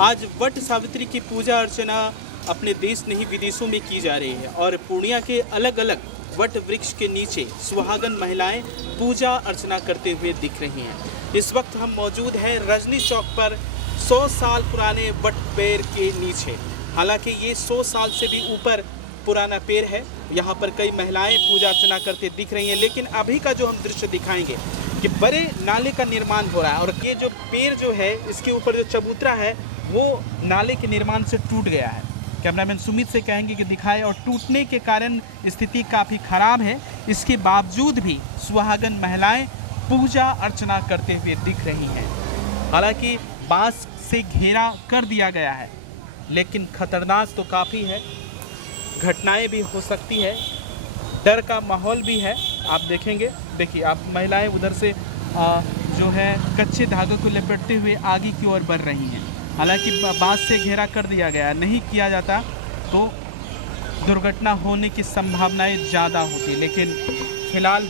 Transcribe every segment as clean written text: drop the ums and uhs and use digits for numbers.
आज वट सावित्री की पूजा अर्चना अपने देश नहीं विदेशों में की जा रही है और पूर्णिया के अलग अलग वट वृक्ष के नीचे सुहागन महिलाएं पूजा अर्चना करते हुए दिख रही हैं। इस वक्त हम मौजूद हैं रजनी चौक पर 100 साल पुराने वट पेड़ के नीचे। हालांकि ये 100 साल से भी ऊपर पुराना पेड़ है। यहाँ पर कई महिलाएं पूजा अर्चना करते दिख रही हैं, लेकिन अभी का जो हम दृश्य दिखाएंगे कि बड़े नाले का निर्माण हो रहा है और ये जो पेड़ जो है इसके ऊपर जो चबूतरा है वो नाले के निर्माण से टूट गया है। कैमरामैन सुमित से कहेंगे कि दिखाए, और टूटने के कारण स्थिति काफ़ी ख़राब है। इसके बावजूद भी सुहागन महिलाएं पूजा अर्चना करते हुए दिख रही हैं। हालांकि बांस से घेरा कर दिया गया है, लेकिन खतरनाक तो काफ़ी है, घटनाएं भी हो सकती है, डर का माहौल भी है। आप देखेंगे, देखिए आप महिलाएं उधर से जो है कच्चे धागे को लपेटते हुए आगे की ओर बढ़ रही हैं। हालांकि बांस से घेरा कर दिया गया, नहीं किया जाता तो दुर्घटना होने की संभावनाएं ज़्यादा होती, लेकिन फिलहाल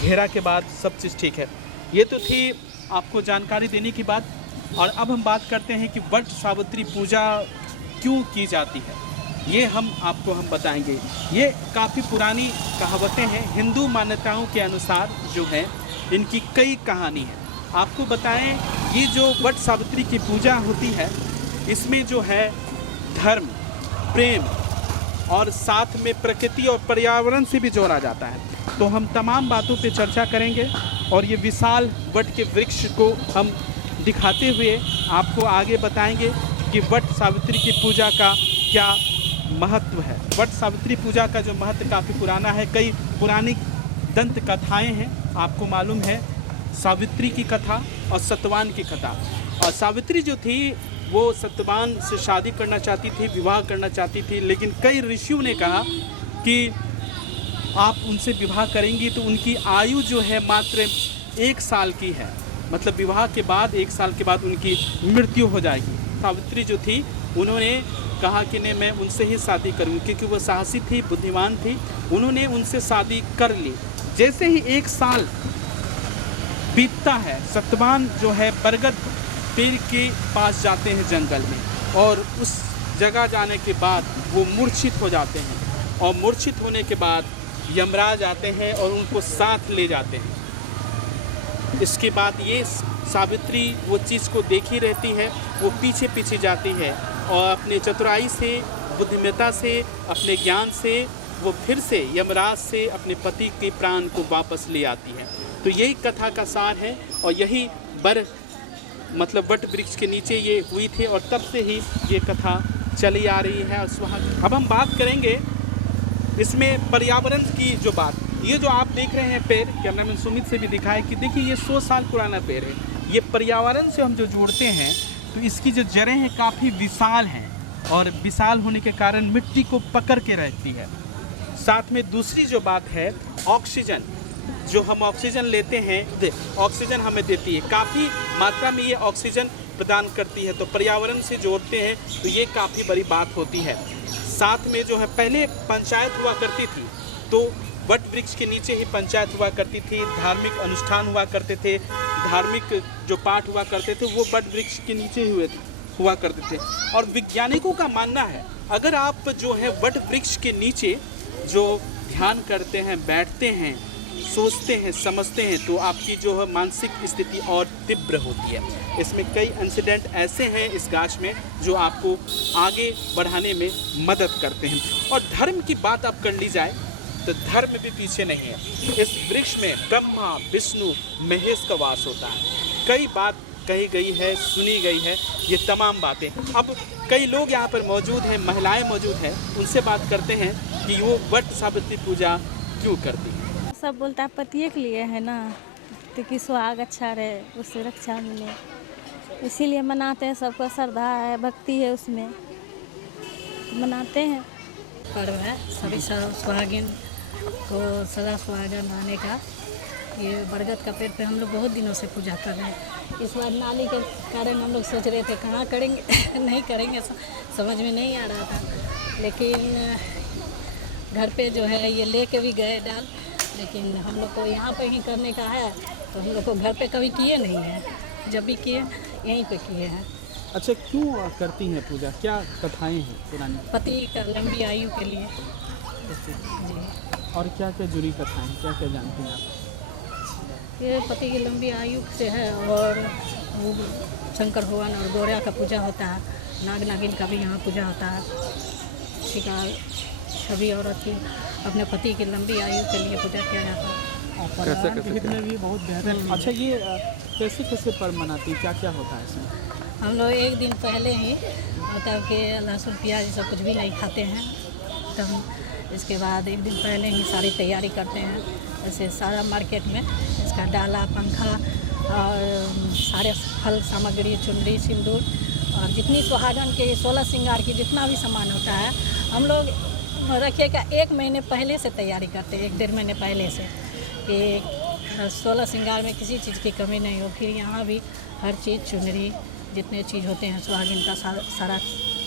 घेरा के बाद सब चीज़ ठीक है। ये तो थी आपको जानकारी देने की बात। और अब हम बात करते हैं कि वट सावित्री पूजा क्यों की जाती है, ये हम बताएंगे। ये काफ़ी पुरानी कहावतें हैं। हिंदू मान्यताओं के अनुसार जो है इनकी कई कहानी है। आपको बताएं, ये जो वट सावित्री की पूजा होती है इसमें जो है धर्म, प्रेम और साथ में प्रकृति और पर्यावरण से भी जोड़ा जाता है। तो हम तमाम बातों पे चर्चा करेंगे और ये विशाल वट के वृक्ष को हम दिखाते हुए आपको आगे बताएंगे कि वट सावित्री की पूजा का क्या महत्व है। वट सावित्री पूजा का जो महत्व काफ़ी पुराना है। कई पुरानी दंत कथाएँ हैं। आपको मालूम है सावित्री की कथा और सत्यवान की कथा। और सावित्री जो थी वो सत्यवान से शादी करना चाहती थी, विवाह करना चाहती थी, लेकिन कई ऋषियों ने कहा कि आप उनसे विवाह करेंगी तो उनकी आयु जो है मात्र 1 साल की है, मतलब विवाह के बाद 1 साल के बाद उनकी मृत्यु हो जाएगी। सावित्री जो थी उन्होंने कहा कि नहीं, मैं उनसे ही शादी करूँगी, क्योंकि वो साहसी थी, बुद्धिमान थी। उन्होंने उनसे शादी कर ली। जैसे ही 1 साल बीतता है, सत्यवान जो है बरगद पेड़ के पास जाते हैं जंगल में, और उस जगह जाने के बाद वो मूर्छित हो जाते हैं। और मूर्छित होने के बाद यमराज आते हैं और उनको साथ ले जाते हैं। इसके बाद ये सावित्री वो चीज़ को देखी रहती है, वो पीछे पीछे जाती है और अपने चतुराई से, बुद्धिमत्ता से, अपने ज्ञान से वो फिर से यमराज से अपने पति के प्राण को वापस ले आती है। तो यही कथा का सार है और यही मतलब वट वृक्ष के नीचे ये हुई थी और तब से ही ये कथा चली आ रही है। अब हम बात करेंगे इसमें पर्यावरण की जो बात, ये जो आप देख रहे हैं पेड़, कैमरामैन सुमित से भी दिखाए कि देखिए ये 100 साल पुराना पेड़ है। ये पर्यावरण से हम जो जोड़ते हैं तो इसकी जो जड़ें हैं काफ़ी विशाल हैं और विशाल होने के कारण मिट्टी को पकड़ के रखती है। साथ में दूसरी जो बात है ऑक्सीजन, जो हम ऑक्सीजन लेते हैं, ऑक्सीजन हमें देती है, काफ़ी मात्रा में ये ऑक्सीजन प्रदान करती है। तो पर्यावरण से जोड़ते हैं तो ये काफ़ी बड़ी बात होती है। साथ में जो है पहले पंचायत हुआ करती थी, तो वट वृक्ष के नीचे ही पंचायत हुआ करती थी, धार्मिक अनुष्ठान हुआ करते थे, धार्मिक जो पाठ हुआ करते थे वो वट वृक्ष के नीचे हुआ करते थे। और वैज्ञानिकों का मानना है अगर आप जो है वट वृक्ष के नीचे जो ध्यान करते हैं, बैठते हैं, सोचते हैं, समझते हैं, तो आपकी जो है मानसिक स्थिति और तीव्र होती है। इसमें कई इंसिडेंट ऐसे हैं इस गाछ में जो आपको आगे बढ़ाने में मदद करते हैं। और धर्म की बात आप कर ली जाए तो धर्म भी पीछे नहीं है। इस वृक्ष में ब्रह्मा, विष्णु, महेश का वास होता है। कई बात कही गई है, सुनी गई है, ये तमाम बातें। अब कई लोग यहाँ पर मौजूद हैं, महिलाएं मौजूद हैं, उनसे बात करते हैं कि वो वट सावित्री पूजा क्यों करती है। सब बोलता है पतिये के लिए है ना, तो कि सुहाग अच्छा रहे, उससे रक्षा मिले, इसीलिए मनाते हैं। सबको श्रद्धा है, भक्ति है, उसमें मनाते हैं। पर्व है सभी सुहागिन को सदा सुहागन रहने का। ये बरगद का पेड़ पे हम लोग बहुत दिनों से पूजा कर रहे हैं। इस बार नाली के कारण हम लोग सोच रहे थे कहाँ करेंगे नहीं करेंगे, समझ में नहीं आ रहा था, लेकिन घर पे जो है ये लेके भी गए डाल, लेकिन हम लोग को यहाँ पे ही करने का है, तो हम लोग को घर पे कभी किए नहीं है। जब भी किए यहीं पे किए हैं। अच्छा, क्यों करती हैं पूजा, क्या कथाएं हैं पुरानी? पति का लंबी आयु के लिए जी। और क्या क्या जुड़ी कथाएं, क्या क्या जानती हैं आप? ये पति की लंबी आयु से है, और वो शंकर भगवान और गौरा का पूजा होता है, नाग नागिन का भी यहाँ पूजा होता है। शिकार सभी औरत की अपने पति की लंबी आयु के लिए पूजा किया जाता है। पर्यावरण के हित में भी बहुत बेहतर। अच्छा, ये कैसे कैसे पर्व मनाती है, क्या क्या होता है इसमें? हम लोग एक दिन पहले ही मतलब कि लहसुन प्याज सब कुछ भी नहीं खाते हैं। तब इसके बाद एक दिन पहले ही सारी तैयारी करते हैं, जैसे सारा मार्केट में इसका डाला, पंखा और सारे फल सामग्री, चुनरी, सिंदूर और जितनी सुहागन के 16 श्रृंगार की जितना भी सामान होता है, हम लोग रखिएगा 1 महीने पहले से तैयारी करते हैं, 1-1.5 महीने पहले से, कि 16 श्रृंगार में किसी चीज़ की कमी नहीं हो। फिर यहाँ भी हर चीज़, चुनरी, जितने चीज़ होते हैं सुहागिन का सारा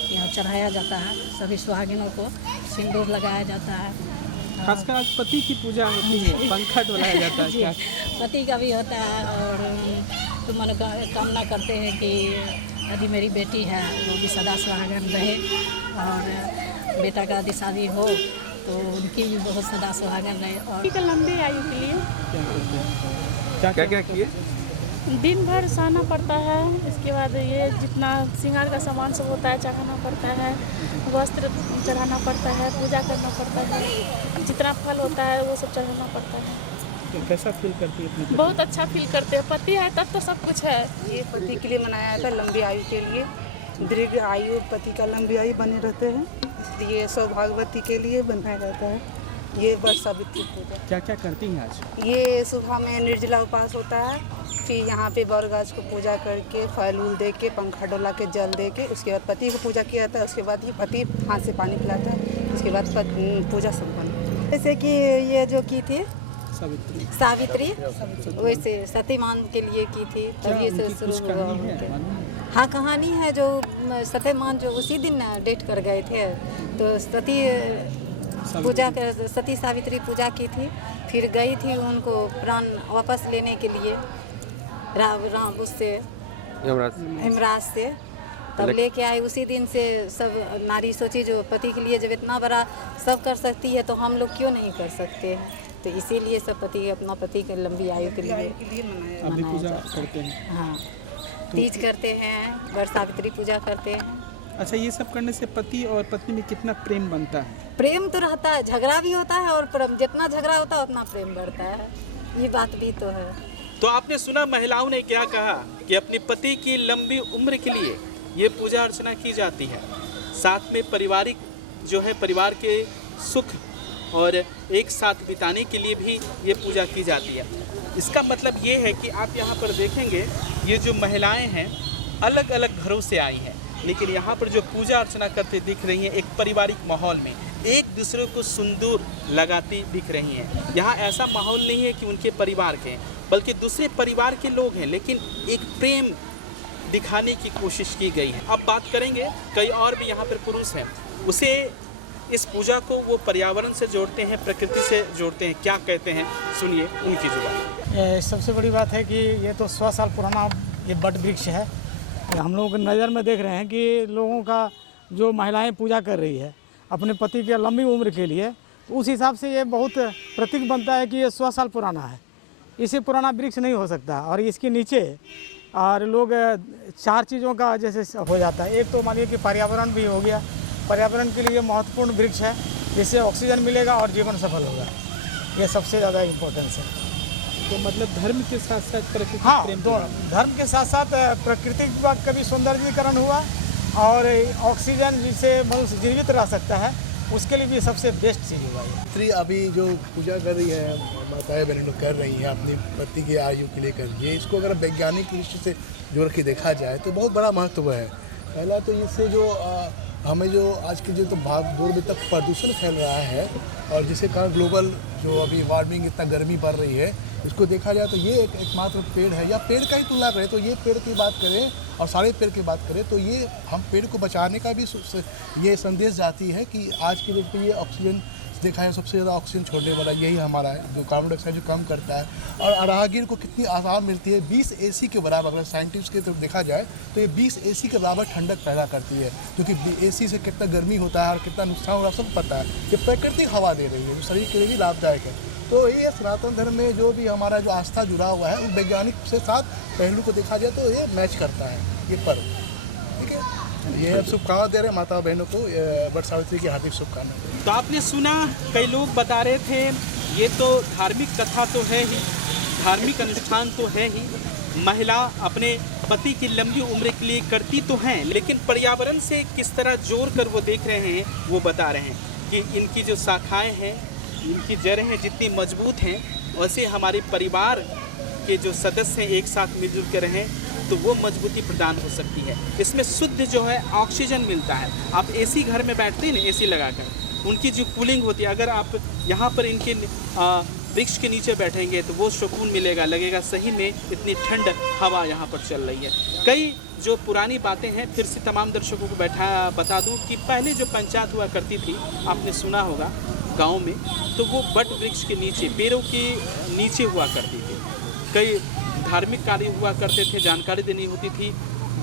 यहाँ चढ़ाया जाता है। सभी सुहागिनों को सिंदूर लगाया जाता है। खासकर आज पति की पूजा होती है, पंखा डोलाया जाता है जी, क्या? पति का भी होता है। और तो मनोकामना करते हैं कि यदि मेरी बेटी है वो भी सदा सुहागन रहे, और बेटा का यदि शादी हो तो उनकी भी बहुत सदा सुहागन रहे। और लंबी आयु के लिए क्या करते हैं? क्या क्या किए? दिन भर सहना पड़ता है। इसके बाद ये जितना श्रृंगार का सामान सब होता है चढ़ाना पड़ता है, वस्त्र चढ़ाना पड़ता है, पूजा करना पड़ता है, जितना फल होता है वो सब चढ़ाना पड़ता है। कैसा फील करती है अपनी पत्नी? बहुत अच्छा फील करते हैं। पति है तब तो सब कुछ है। ये पति के लिए मनाया जाता है, लंबी आयु के लिए, दीर्घ आयु, पति का लंबी आयु बने रहते हैं, इसलिए सौभाग्यवती के लिए बनाया जाता है ये वट सावित्री पूजा। क्या क्या करती हैं आज? ये सुबह में निर्जला उपवास होता है, फिर यहाँ पे बरगाछ को पूजा करके फल उल दे के, पंखा डोला के, जल दे के, उसके बाद पति को पूजा किया जाता है। उसके बाद ही पति हाथ से पानी पिलाता है, उसके बाद पूजा संपन्न। जैसे कि ये जो की थी सावित्री, वैसे सतीमान के लिए की थी, तभी से शुरू हुआ। हाँ, कहानी है जो सतीमान जो उसी दिन डेट कर गए थे, तो सती सावित्री पूजा की थी, फिर गई थी उनको प्राण वापस लेने के लिए राम उससे हेमराज से, तब लेके आए। उसी दिन से सब नारी सोची जो पति के लिए जब इतना बड़ा सब कर सकती है तो हम लोग क्यों नहीं कर सकते हैं, तो इसीलिए सब पति अपना पति के लंबी आयु के लिए अभी पूजा करते हैं। हाँ, तीज करते हैं, वट सावित्री पूजा करते हैं। अच्छा, ये सब करने से पति और पत्नी में कितना प्रेम बनता है? प्रेम तो रहता है, झगड़ा भी होता है, और जितना झगड़ा होता है उतना प्रेम बढ़ता है, ये बात भी तो है। तो आपने सुना महिलाओं ने क्या कहा कि अपने पति की लंबी उम्र के लिए ये पूजा अर्चना की जाती है। साथ में पारिवारिक जो है, परिवार के सुख और एक साथ बिताने के लिए भी ये पूजा की जाती है। इसका मतलब ये है कि आप यहाँ पर देखेंगे, ये जो महिलाएं हैं अलग अलग घरों से आई हैं, लेकिन यहाँ पर जो पूजा अर्चना करते दिख रही हैं, एक पारिवारिक माहौल में एक दूसरे को सिंदूर लगाती दिख रही हैं। यहाँ ऐसा माहौल नहीं है कि उनके परिवार के हैं, बल्कि दूसरे परिवार के लोग हैं, लेकिन एक प्रेम दिखाने की कोशिश की गई है। अब बात करेंगे, कई और भी यहाँ पर पुरुष हैं, उसे इस पूजा को वो पर्यावरण से जोड़ते हैं, प्रकृति से जोड़ते हैं। क्या कहते हैं, सुनिए उनकी जुबान। सबसे बड़ी बात है कि ये तो 100 साल पुराना ये बट वृक्ष है। हम लोग नज़र में देख रहे हैं कि लोगों का जो महिलाएं पूजा कर रही है अपने पति के लंबी उम्र के लिए, तो उस हिसाब से ये बहुत प्रतीक बनता है कि ये 100 साल पुराना है। इससे पुराना वृक्ष नहीं हो सकता। और इसके नीचे और लोग 4 चीज़ों का जैसे हो जाता है। एक तो मानिए कि पर्यावरण भी हो गया, पर्यावरण के लिए महत्वपूर्ण वृक्ष है, जिससे ऑक्सीजन मिलेगा और जीवन सफल होगा। ये सबसे ज़्यादा इम्पोर्टेंस है। तो मतलब धर्म के साथ साथ प्रकृति, हाँ, प्रेम तो धर्म के साथ साथ प्रकृतिक का भी सौंदर्यीकरण हुआ, और ऑक्सीजन जिससे मनुष्य जीवित रह सकता है, उसके लिए भी सबसे बेस्ट चीज़ हुआ ये। स्त्री अभी जो पूजा कर रही है, माताएं बहनें कर रही हैं अपनी पति की आयु के लिए कर रही है, इसको अगर वैज्ञानिक दृष्टि से जोड़ के देखा जाए तो बहुत बड़ा महत्व है। पहला तो इससे जो हमें जो आज की जो तो भाग दौड़ में तक प्रदूषण फैल रहा है, और जिसके कारण ग्लोबल जो अभी वार्मिंग, इतना गर्मी बढ़ रही है, इसको देखा जाए तो ये एकमात्र पेड़ है, या पेड़ का ही तुलना करें तो ये पेड़ की बात करें और सारे पेड़ की बात करें तो ये हम पेड़ को बचाने का भी ये संदेश जाती है कि आज के डेट पे ये ऑक्सीजन देखा है सबसे ज़्यादा ऑक्सीजन छोड़ने वाला यही हमारा है, जो कार्बन डाइऑक्साइड जो कम करता है। और राहगीर को कितनी आराम मिलती है, 20 AC के बराबर। अगर साइंटिस्ट की तरफ देखा जाए तो ये 20 AC के बराबर ठंडक पैदा करती है, जो कि AC से कितना गर्मी होता है और कितना नुकसान हो रहा है सब पता है। ये प्राकृतिक हवा दे रही है जो शरीर के लिए भी लाभदायक है। तो ये सनातन धर्म में जो भी हमारा जो आस्था जुड़ा हुआ है, उस वैज्ञानिक से साथ पहलू को देखा जाए तो ये मैच करता है ये पर्व। ठीक है, ये अब शुभकामना दे रहे हैं माता बहनों को, वट सावित्री की हार्दिक शुभकामनाएं। तो आपने सुना, कई लोग बता रहे थे ये तो धार्मिक कथा तो है ही, धार्मिक अनुष्ठान तो है ही, महिला अपने पति की लंबी उम्र के लिए करती तो हैं, लेकिन पर्यावरण से किस तरह जोड़ कर वो देख रहे हैं, वो बता रहे हैं कि इनकी जो शाखाएं हैं, इनकी जड़ें हैं जितनी मजबूत हैं, वैसे हमारे परिवार के जो सदस्य हैं एक साथ मिलजुल कर रहें तो वो मजबूती प्रदान हो सकती है। इसमें शुद्ध जो है ऑक्सीजन मिलता है। आप AC घर में बैठते हैं ना, AC लगाकर उनकी जो कूलिंग होती है, अगर आप यहाँ पर इनके वृक्ष के नीचे बैठेंगे तो वो सुकून मिलेगा, लगेगा सही में इतनी ठंड हवा यहाँ पर चल रही है। कई जो पुरानी बातें हैं फिर से तमाम दर्शकों को बता दूँ कि पहले जो पंचायत हुआ करती थी, आपने सुना होगा गाँव में, तो वो बट वृक्ष के नीचे, पेड़ों के नीचे हुआ करती थी। कई धार्मिक कार्य हुआ करते थे, जानकारी देनी होती थी,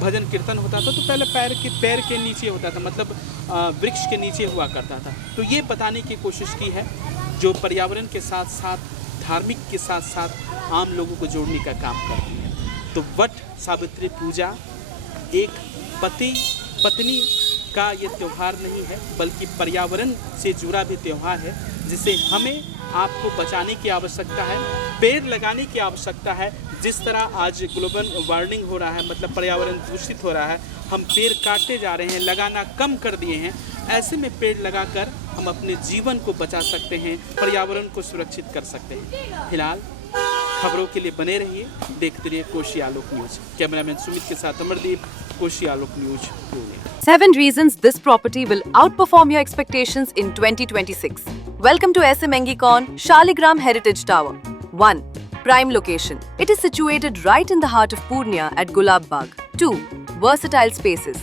भजन कीर्तन होता था, तो पहले पैर के नीचे होता था, मतलब वृक्ष के नीचे हुआ करता था। तो ये बताने की कोशिश की है, जो पर्यावरण के साथ साथ धार्मिक के साथ साथ आम लोगों को जोड़ने का काम करती है। तो वट सावित्री पूजा एक पति पत्नी का ये त्यौहार नहीं है, बल्कि पर्यावरण से जुड़ा भी त्यौहार है, जिसे हमें आपको बचाने की आवश्यकता है, पेड़ लगाने की आवश्यकता है। जिस तरह आज ग्लोबल वार्मिंग हो रहा है, मतलब पर्यावरण दूषित हो रहा है, हम पेड़ काटते जा रहे हैं, लगाना कम कर दिए हैं। ऐसे में पेड़ लगाकर हम अपने जीवन को बचा सकते हैं, पर्यावरण को सुरक्षित कर सकते हैं। फिलहाल खबरों के लिए बने रहिए, देखते रहिए कोशी आलोक न्यूज। कैमरामैन सुमित के साथ अमरदीप, कोशी आलोक news Pune. 7 reasons this property will outperform your expectations in 2026. Welcome to SM Engicon, Shaligram Heritage Tower. 1. Prime location. It is situated right in the heart of Purnia at Gulab Bagh. 2. Versatile spaces.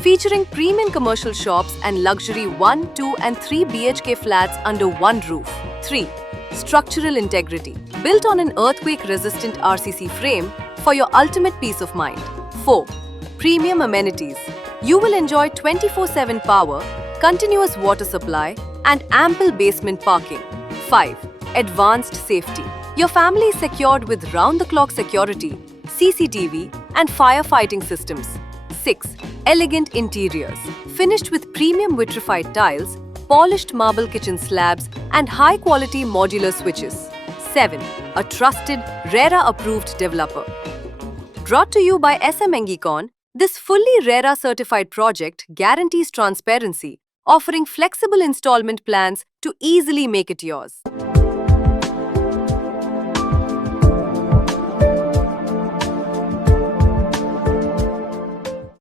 Featuring premium commercial shops and luxury 1, 2 and 3 BHK flats under one roof. 3. Structural integrity. Built on an earthquake-resistant RCC frame for your ultimate peace of mind. 4. Premium amenities. You will enjoy 24/7 power, continuous water supply and ample basement parking. 5. Advanced safety. Your family is secured with round-the-clock security, CCTV and firefighting systems. 6. Elegant interiors. Finished with premium vitrified tiles, polished marble kitchen slabs and high-quality modular switches. 7. A trusted, RERA-approved developer. Brought to you by SM Engicon, this fully RERA certified project guarantees transparency, offering flexible installment plans to easily make it yours.